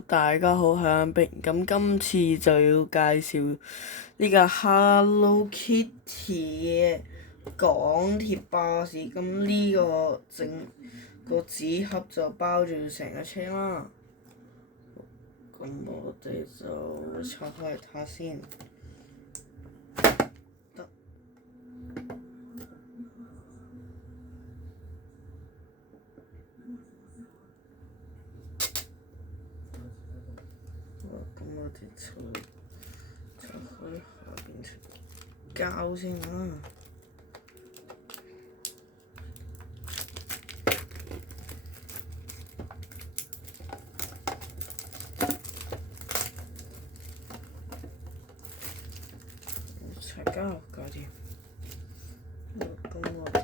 大家好，係阿冰。咁今次就要介紹呢個 Hello Kitty 嘅港鐵巴士。咁呢個整個紙盒就包住成架車啦。咁我哋就拆開嚟睇下先。咁我哋拆開下邊條膠先啦。拆膠搞掂。咁我哋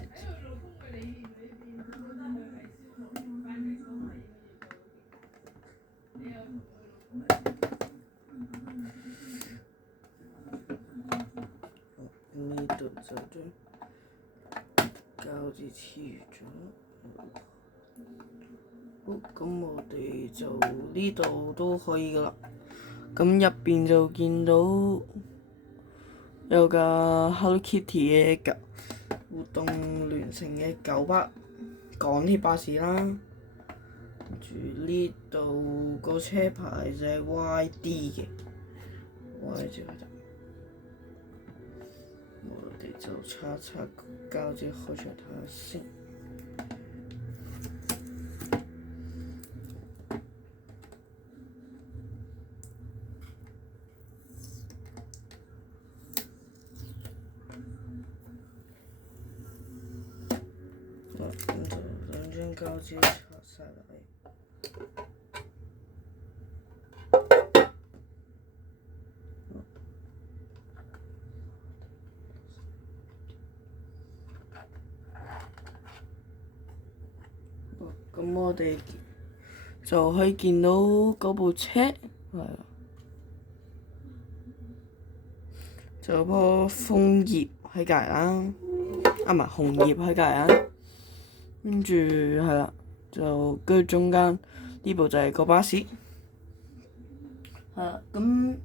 呢度就將膠紙黐咗。好，咁我哋就呢度都可以噶啦。咁入邊就見到有架 Hello Kitty 嘅活動聯乘嘅九巴港鐵巴士啦。跟住呢度個車牌就係 YD 嘅，Y 字嗰度。我哋就擦膠紙開出嚟睇下先。咁就兩張膠紙擦晒落去。咁我哋就可以見到嗰部車，係啊，就有棵楓葉喺隔籬啦，唔係紅葉喺隔籬啦，跟住係啦，就跟住中間呢部就係個巴士，係啦，咁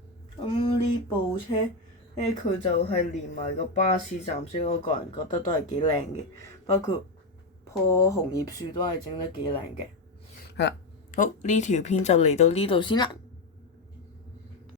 呢部車咧佢就係連埋個巴士站，所以我個人覺得都係幾靚嘅，包括棵紅葉樹都係整得幾靚嘅，係啦，好，呢條片就嚟到呢度先啦。